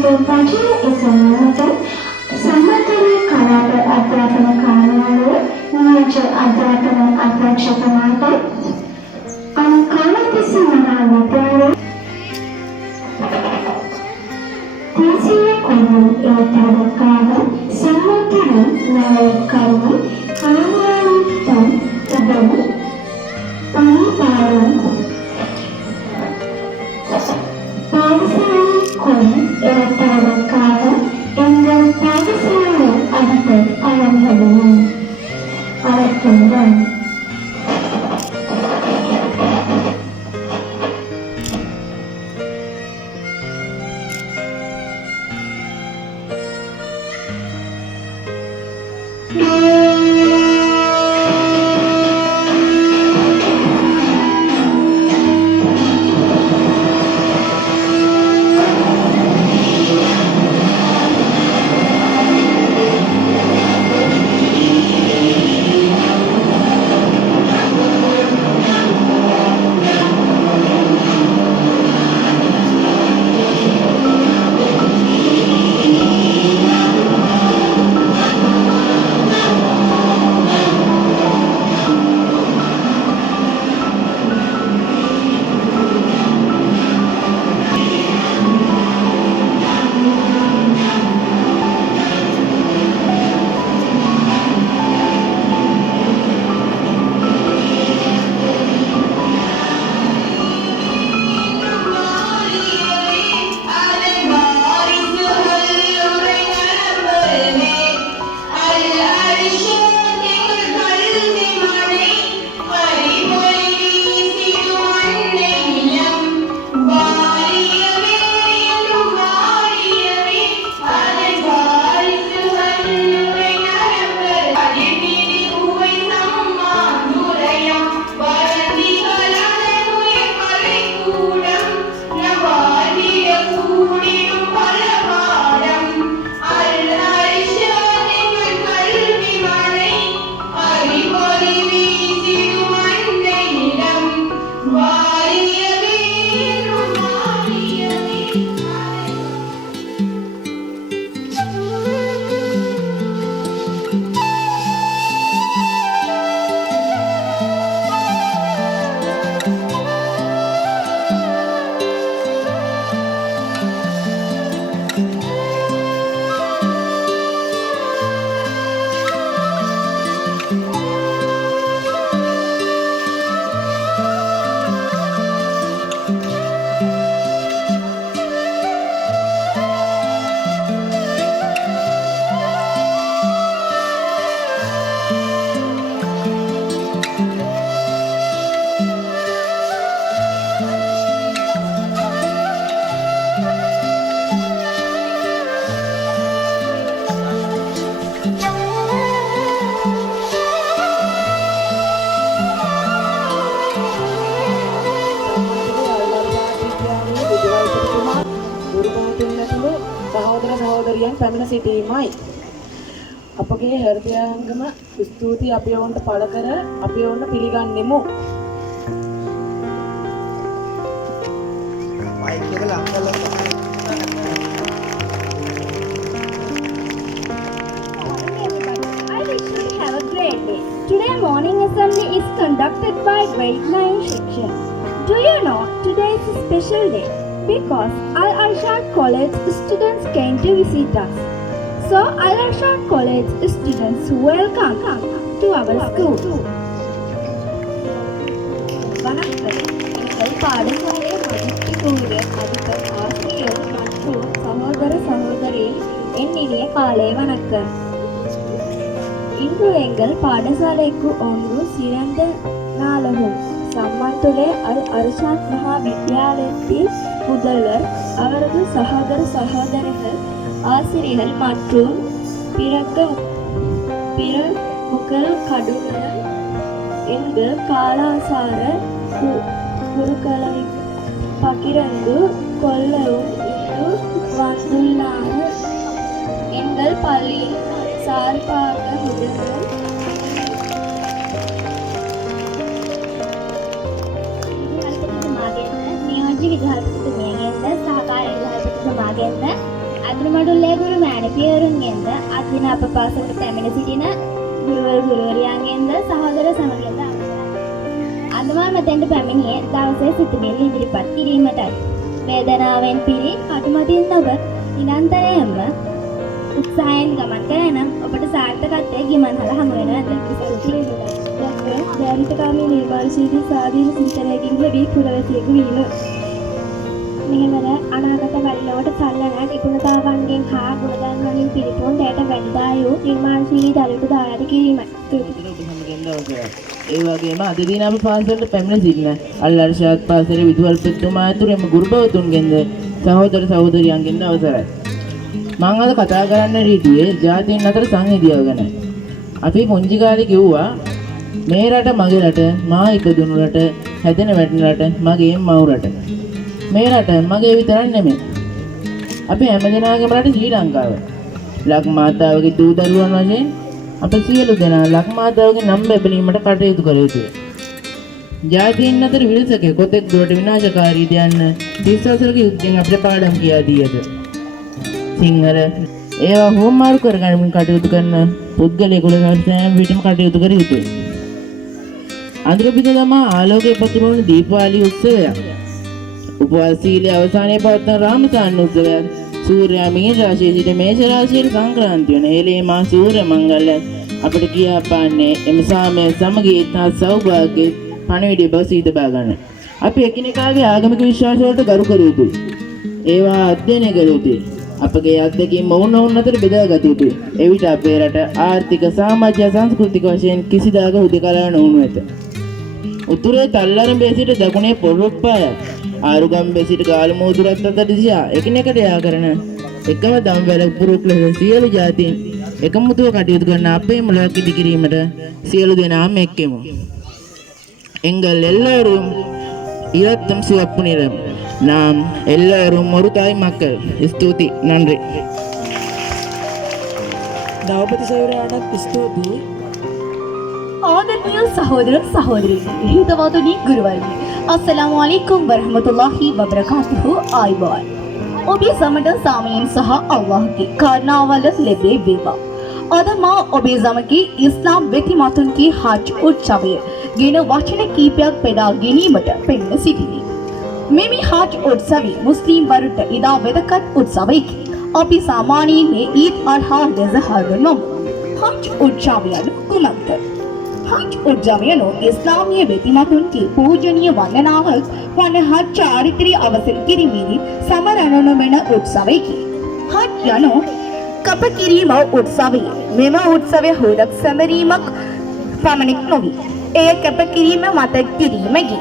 පජන ඉසන්නට සම්මතයේ කලාප අධ්‍යාපන කාර්යාලයේ නියෝජ්‍ය අධ්‍යාපන අධ්‍යක්ෂකතුමාට අනුකාලතිස්ස මහාවිද්‍යාලයේ දේශීය කොළඹ ඒතාවකාව සම්මතයේ නායකකරුවන් කාර්යාලයෙන් තබන පණිපාරම් පාඨశాලාවේ කොළඹ ඒතාවකාව එංගල් පාඨශාලාවේ අධිපති ආරම්භ වෙනවා. පැමිණ සිටීමයි. අපගේ හෘදයාංගම ස්තුති අපි ඔවුන්ට පළ කර අපි ඔවුන් පිළිගන්නෙමු. I wish you to have a great day. Today morning assembly is conducted by grade 9 section. Do you know today is a special day? Because Al-Arshad College students came to visit us. So Al-Arshad College students welcome to our school. வணக்கம். எங்கள் பாடசாலை மதிப்புக்குரிய அதிபர் ஆசிரியர் மற்றும் சகோதர சகோதரி என் இனிய காலை வணக்கம். இன்று எங்கள் பாடசாலைக்கு ஒன்று சிறந்த நாளாகும். சம்மந்துலே அல்-அர்ஷாத் மகாவித்யாலயத்தில் முதல்வர் அவரது சகோதர சகோதரிகள் ஆசிரியர்கள் மற்றும் பிற முகல் கடுமையான எங்கள் கலாசார குருக்களை பகிர்ந்து கொள்ளவும் இன்று வந்துள்ளார். எங்கள் பள்ளியின் சார்பாக முதல்வர் නියෝජ්‍ය විධායකතුමියගෙන්ද සහකාර විධායකතුමාගෙන්ද අතුරුමඩුල්ලේ ගුරු මෑණිපියවරුන්ගෙන්ද අදින අප පාසලට පැමිණ සිටින ගුරුවරු ගුරුවරියන්ගෙන්ද සහෝදර සමගින්ද අද මම මෙතෙන්ට පැමිණියේ දවසේ සිතුමිලි ඉදිරිපත් කිරීමටයි. වේදනාවෙන් පිරි කටුමතින් ඔබ නිරන්තරයෙන්ම උත්සාහයෙන් ගමන් කරන ඔබට සාර්ථකත්වයේ ගිමන්හල හමු වෙන ඇත. ධාරිතකාමී නිර්මාණශීලී සාධීන සිතනයකින් ලැබී පුරවැසියෙකු වීම. මෙහෙමද අනාගත වරිලොවට සල්ලන නිපුණතාවන්ගෙන් හා ගුණධර්මවලින් පිරිපුන් දෙයට වැඩිදායු නිර්මාණශීලී දළයට දායාද කිරීමයි. ඒ වගේම අද දින අපි පාසලට පැමිණ සිටින අල්ලාර්ෂාත් පාසලේ විදුහල්පතිතුමා ඇතුළු එම ගුරුභවතුන්ගෙන්ද සහෝදර සහෝදරියන්ගෙන්ද අවසරයි. මම අද කතා කරන්න හිටියේ ජාතීන් අතර සංහිඳියව ගැන. අපි පුංචි කාලේ කිව්වා මේ රට මගේ රට, මා ඉපදුණු රට, හැදෙන වැටෙන රට, මගේ මව් රට. මේ රට මගේ විතරක් නෙමෙයි. අපි හැමදෙනාගේම රට ශ්‍රී ලංකාව. ලක් මාතාවගේ දූ දරුවන් වශයෙන් අප සියලු දෙනා ලක් මාතාවගේ නම් බැබලීමට කටයුතු කළ යුතුය. ජාතීන් අතර විරසක කොතෙක් දුරට විනාශකාරීද යන්න 30 වසරක යුද්ධයෙන් අපිට පාඩම් කියා දී ඇත. සිංහල ඒවා හෝමාරු කරගන්න කටයුතු කරන පුද්ගලයෙකුට සෑම විටම කටයුතු කර යුතුය. අඳුර පිට තමා ආලෝකයේ ප්‍රතිබිම්බන දීපාවලි උත්සවයක්. උපවාස සීලයේ අවසානයේ පවත්වන රාමසාන්න උත්සවයක්. සූර්යයා මීන රාශියේ සිට මේෂ රාශියට සංක්‍රාන්ති වන හේලේ මා සූර්ය මංගල්‍ය අපිට කියා පාන්නේ එම සාමය සමගිය තා සෞභාග්‍ය පණවිඩය බව සිත බා ගන්න. අපි එකිනෙකාගේ ආගමික විශ්වාස වලට ගරු කර යුතුයි. ඒවා අධ්‍යයනය කර යුතුයි. අපගේ අත්දැකීම් මොවුන් අතර බෙදා ගත යුතුයි. එවිට අපේ රට ආර්ථික, සමාජික, සංස්කෘතික වශයෙන් කිසිදාක හුදකලා නොවුණු ඇත. උතුරේ තල්ලරඹේ සිට දකුණේ පොරොප්පාය ආරුගම්බේ සිට ගාලමුදුරත් අතර දිශා එකිනෙකට යා කරන එකම දම්වැල පුරුක් ලෙස සියලු ජාතීන් එකමුතුව කටයුතු කරන අපේ මුලක් ඉදි කිරීමට සියලු දෙනාම එක්කෙමු. எங்கள் எல்லோரும் இரத்தம் சிவப்பு நிறம். நாம் எல்லோரும் ஒரு தாய் மக்கள். ස්තුති நன்றி. දවපති සයුරයාටත් ස්තුතියි. ආදරණීය සහෝදර සහෝදරියනි, හිතවතුනි ගුරුවරුනි, අස්සලාමු අලයිකුම් වරහමතුල්ලාහි වබරකාතුහු. ආයිබෝන්. ඔබේ සමට සාමයෙන් සහ අල්ලාහ්ගේ කරුණාවල ලැබේ වේවා. අද මා ඔබේ සමගී ඉස්ලාම් වෙතිමතුන්ගේ හජ් උත්සවය ගැන වචන කීපයක් බෙදා ගැනීමට පෙන්න සිටිමි. මෙම හජ් උත්සවය මුස්ලිම් වරුන්ට ඉතා වැදගත් උත්සවයකි. අපි සාමාන්‍යයෙන් මේ ඊද් අල්හා ඩෙසහර් නොම හජ් උත්සවය කුමක්ද? හජ් උත්සවය ඉස්ලාමීය වෙතිමතුන්ගේ පූජනීය වන්දනාවක් වන හජ් චාරිත්‍රය අවසන් කිරීමේදී සමරන නොවන උත්සවයකි. හජ් යනු කප කිරීම උත්සවය. මෙම උත්සවය හුදක් සැමරීමක් පමණක් නොවේ. එය කැප කිරීම මතක් කිරීමකි.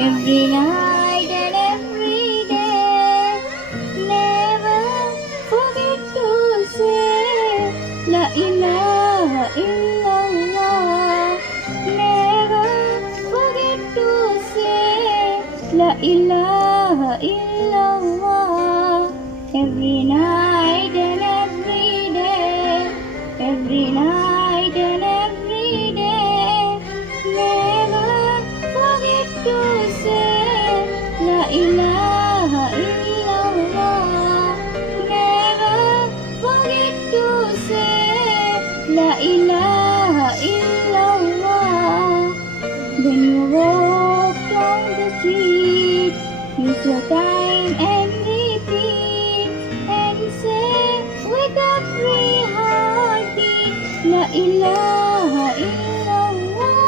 Every night and every day, never forget to say La ilaha illallah. Never forget to say La ilaha illallah. Every night and every day, every night and every day, never forget to say La ilaha illallah. Never forget to say La ilaha illallah. When you walk down the street, use your time and repeat and say with every heartbeat La ilaha illallah.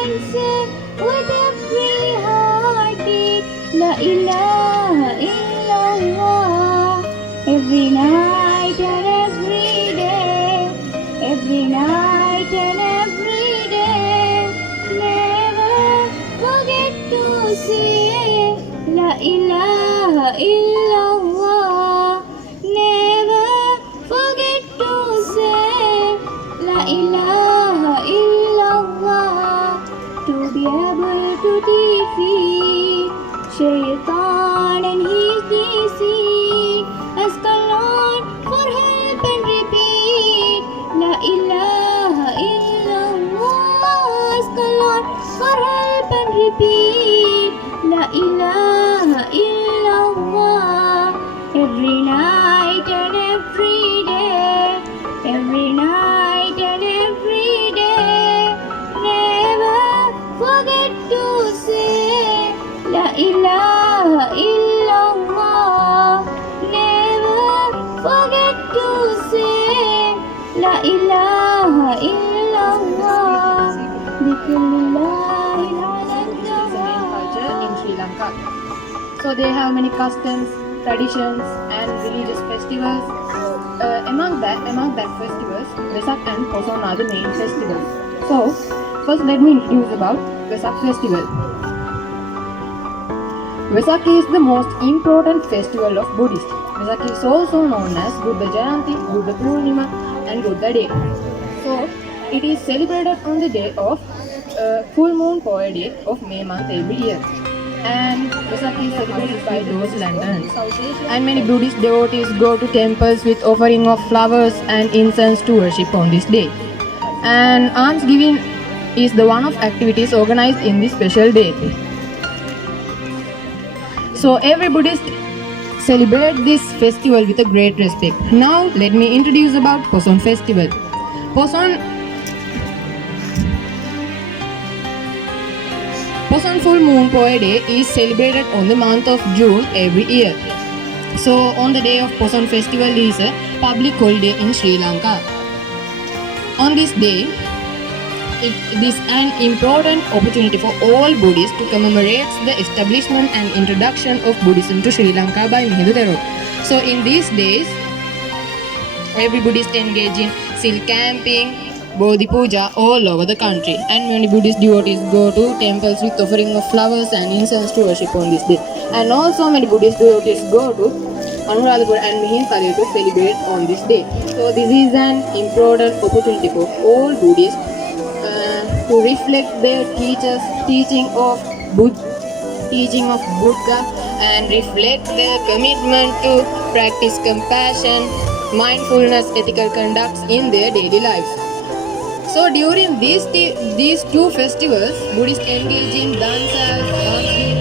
And say with every heartbeat La ilaha illallah. Every night and every day, every night and every day, never forget to say La ilaha illallah. Never forget to say La ilaha illallah. To be able to defeat Shaitan and his deceit, ask Allah for help and repeat La ilaha illallah. Ask Allah for help and repeat La ilaha illallah. Every night and every day, every night and every day, never forget to say La ilaha illallah. Never forget to say La ilaha illallah. Bikulillahi culture in Sri Lanka. So they have many customs, traditions and religious festivals. Among that festivals, Vesak and Poson are the main festivals. So first let me introduce about Vesak festival. Vesak is the most important festival of Buddhists. Vesak is also known as Buddha Jayanti, Buddha Purnima and Buddha Day. So it is celebrated on the day of full moon power day of May month every year. And Vesak is celebrated by those lanterns. And many Buddhist devotees go to temples with offering of flowers and incense to worship on this day. And alms giving is the one of activities organized in this special day. So every Buddhist celebrate this festival with a great respect. Now let me introduce about Poson festival. Poson full moon power day is celebrated on the month of June every year. So on the day of Poson festival is a public holiday in Sri Lanka. On this day, it is an important opportunity for all Buddhists to commemorate the establishment and introduction of Buddhism to Sri Lanka by Mihindu Thero. So in these days, every Buddhist engage in silk camping, Bodhi Puja all over the country, and many Buddhist devotees go to temples with offering of flowers and incense to worship on this day. And also many Buddhist devotees go to Anuradhapura and Mihinthaliya to celebrate on this day. So this is an important opportunity for all Buddhists to reflect their teaching of Buddha and reflect their commitment to practice compassion, mindfulness, ethical conducts in their daily lives. So during these two festivals, Buddhists engage in dancers, dance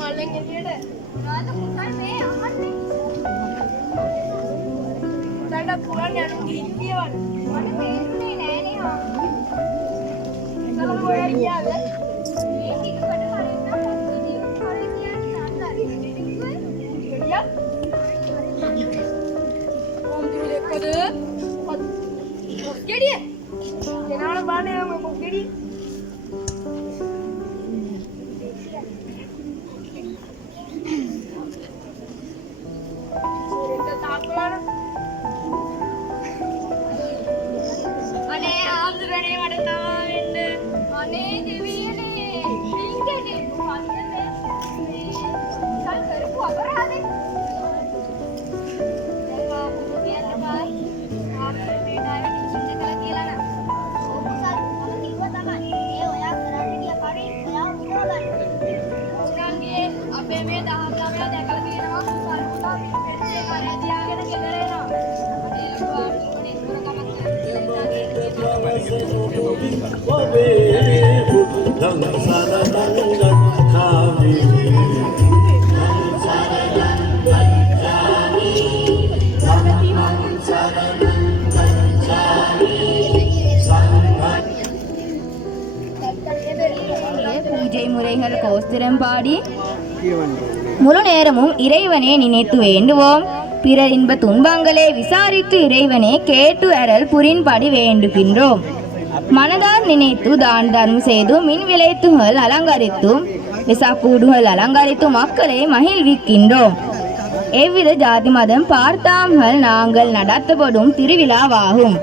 මල්ලෙන් එළියට. මොනවද පුතල් මේ අහන්නේ? பூஜை முறைகள் கோஸ்திரம் பாடி முழு நேரமும் இறைவனை நினைத்து வேண்டுவோம். பிறர் இன்ப துன்பங்களை விசாரித்து இறைவனை கேட்டு அறல் புரின்படி வேண்டுகின்றோம். மனதார் நினைத்து தான் தர்மம் செய்து மின் விளைத்துகள் அலங்கரித்தும் விசாக்கூடுகள் அலங்கரித்து மக்களை மகிழ்விக்கின்றோம். எவ்வித ஜாதி மதம் பார்த்தாமல் நாங்கள் நடத்தப்படும் திருவிழாவாகும்.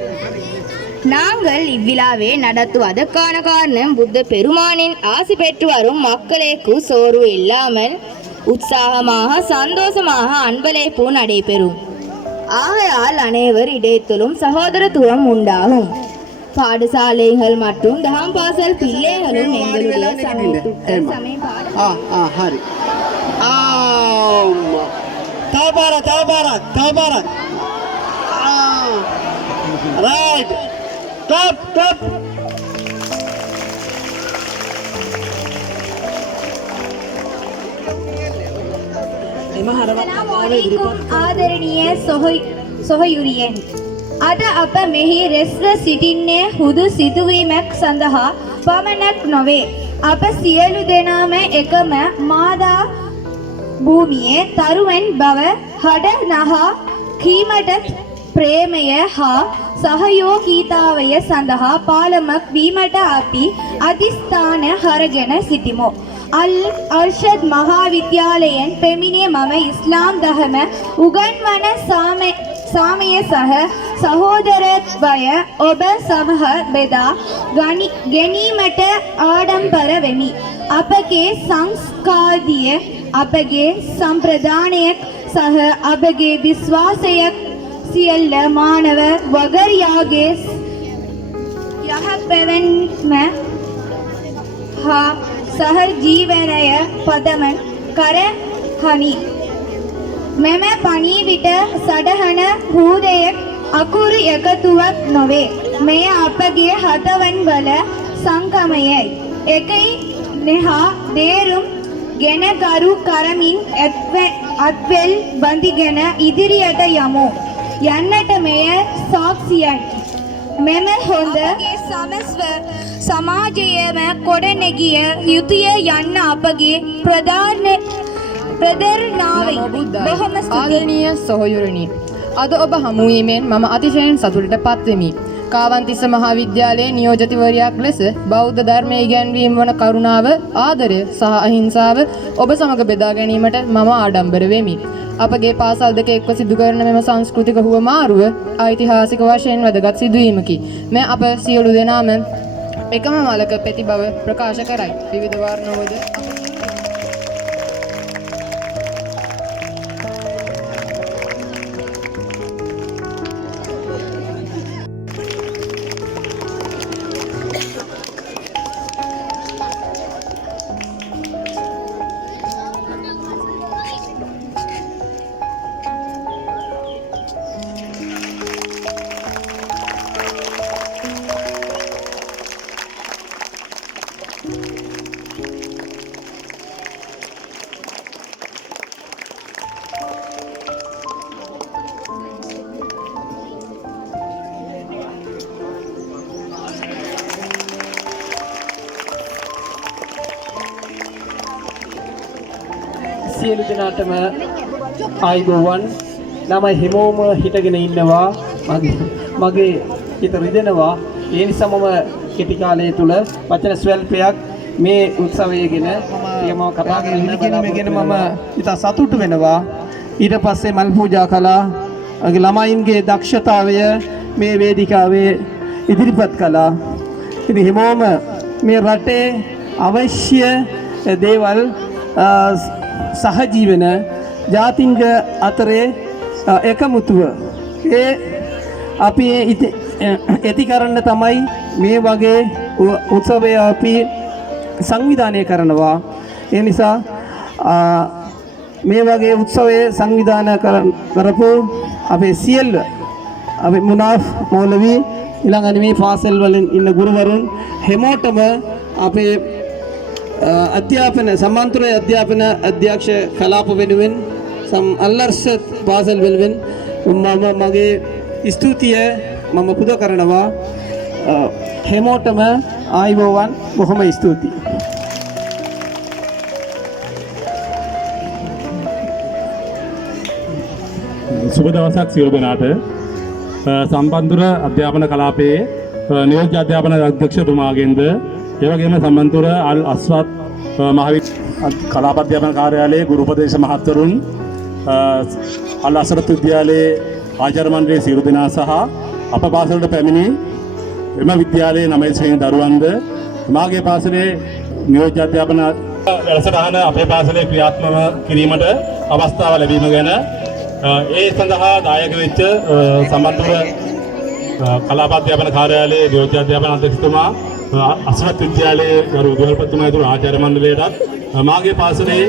நாங்கள் இவ்விழாவை நடத்துவதற்கான காரணம் புத்த பெருமானின் ஆசி பெற்று வரும் மக்களுக்கு சோர்வு இல்லாமல் உற்சாகமாக சந்தோஷமாக அன்பளிப்பு நடைபெறும். ஆகையால் அனைவர் இடத்திலும் சகோதரத்துவம் உண்டாகும். பாடசாலைகள் மற்றும் தாம்பாசல் பிள்ளைகளும் எங்களுடைய ආදරණීය සොහොයුරියන් අද අප මෙහි රැස්ව සිටින්නේ හුදු සිදුවීමක් සඳහා පමණක් නොවේ. අප සියලු දෙනාම එකම මාදා භූමියේ තරුවන් බව හඩ නහා කීමට ප්‍රේමය හා සහයෝගීතාවය සඳහා පාලමක් වීමට අපි අධිස්ථාන හරගෙන සිටිමු. අර්ෂද් මහාවිද්‍යාලයෙන් පැමිණිය මම ඉස්ලාම් දහම උගන්වන සාමය සහ සහෝදරත්වය ඔබ සමහ බෙදා ගැනීමට ආඩම්බර වෙමි. අපගේ සංස්කාදිය අපගේ සම්ප්‍රදානයක් සහ අපගේ විශ්වාසයක් සියල්ල මානව වගරියාගේ යහපැවැත්ම හා සහ ජීවනය පදමන් කරහනි. මෙම පණිවිඩ සටහන හුදයක් අකුරු එකතුවක් නොවේ. මෙය අපගේ හදවන් වල සංකමයයි. එකයි නෙහා දේරුම් ගෙන ගරු කරමින් අත්වැල් බඳිගෙන ඉදිරියට යමු. යන්නට මෙය සාක්ෂියයි. මෙම හොඳ සමස්ව සමාජයේම ගොඩනැගිය යුතුය යන්න අපගේ ප්‍රදර්ශනාවයි. බොහොම ආදරණීය සොහොයුරනි, අද ඔබ හමුවීමෙන් මම අතිශයින් සතුටට පත්වෙමි. කාවන්තිස්ස මහාවිද්‍යාලයේ නියෝජිතවරයෙක් ලෙස බෞද්ධ ධර්මයේ ඉගැන්වීම වන කරුණාව, ආදරය සහ අහිංසාව ඔබ සමග බෙදා ගැනීමට මම ආඩම්බර වෙමි. අපගේ පාසල් දෙක එක්ව සිදු කරන මෙම සංස්කෘතික හුවමාරුව ඓතිහාසික වශයෙන් වැදගත් සිදුවීමකි. මේ අප සියලු දෙනාම එකම මලක පෙති බව ප්‍රකාශ කරයි. විවිධ වර්ණවද සියලු දෙනාටම ආයිබෝවන්. ළමයි හැමෝම හිටගෙන ඉන්නවා. මගේ හිත රිදෙනවා. ඒ නිසා මම කෙටි කාලය තුල වචන ස්වල්පයක් මේ උත්සවය ගැන මම කතා කරගෙන මම ඉතා සතුටු වෙනවා. ඊට පස්සේ මල් පූජා කළා. අගේ ළමයින්ගේ දක්ෂතාවය මේ වේදිකාවේ ඉදිරිපත් කළා. ඉතින් හැමෝම මේ රටේ අවශ්‍ය දේවල් සහජීවන ජාතින්ග අතරේ එකමුතුව ඒ අපි ඇති කරන්න තමයි මේ වගේ උත්සවය අපි සංවිධානය කරනවා. ඒ නිසා මේ වගේ උත්සවයේ සංවිධානය කරපු අපේ සියලු අපේ මුනාෆ් මෞලවි ඊළඟට මේ පාසල් වලින් ඉන්න ගුරුවරුන් හැමෝටම අපේ අධ්‍යාපන සමාන්තර අධ්‍යාපන අධ්‍යක්ෂ කලාප වෙනුවෙන් අල්ලර්ෂත් පාසල් වෙනුවෙන් මම මගේ ස්තුතිය මම පුද කරනවා. හැමෝටම ආයිබෝවන් බොහොම ස්තුතියි. සුබ දවසක් සියලු දෙනාට. සම්බන්දුර අධ්‍යාපන කලාපයේ නියෝජ්‍ය අධ්‍යාපන අධ්‍යක්ෂතුමාගෙන්ද ඒ වගේම සම්බන්දුර අල් අස්වත් කලාප අධ්‍යාපන කාර්යාලයේ ගුරු උපදේශ මහත්වරුන් අල් අස්වත් විද්‍යාලයේ ආචාර්ය මණ්ඩලයේ සියලු දෙනා සහ අප පාසලට පැමිණි එම විද්‍යාලයේ 9 ශ්‍රේණි දරුවන්ද මාගේ පාසලේ නියෝජ්‍ය අධ්‍යාපන වැඩසටහන අපේ පාසලේ ක්‍රියාත්මක කිරීමට අවස්ථාව ලැබීම ගැන ඒ සඳහා දායක වෙච්ච සම්බන්ධව කලාප අධ්‍යාපන කාර්යාලයේ නියෝජ්‍ය අධ්‍යාපන අධ්‍යක්ෂතුමා අස්වත් විද්‍යාලයේ ගරු විදුහල්පතිතුමා ඇතුළු ආචාර්ය මණ්ඩලයටත් මාගේ පාසලේ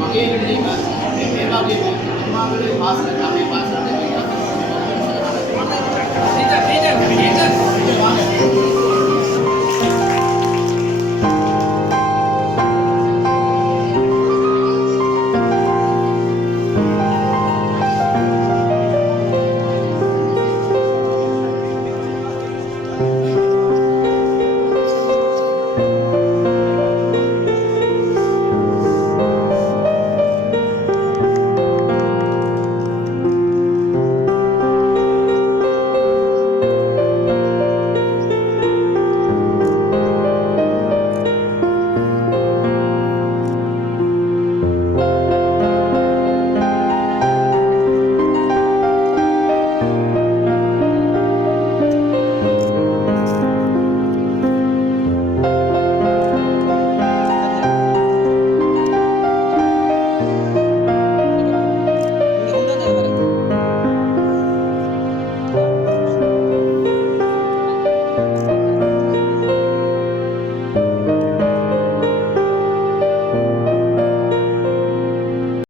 Mungkin ini kan, memang dia, memang dia pas, tapi pas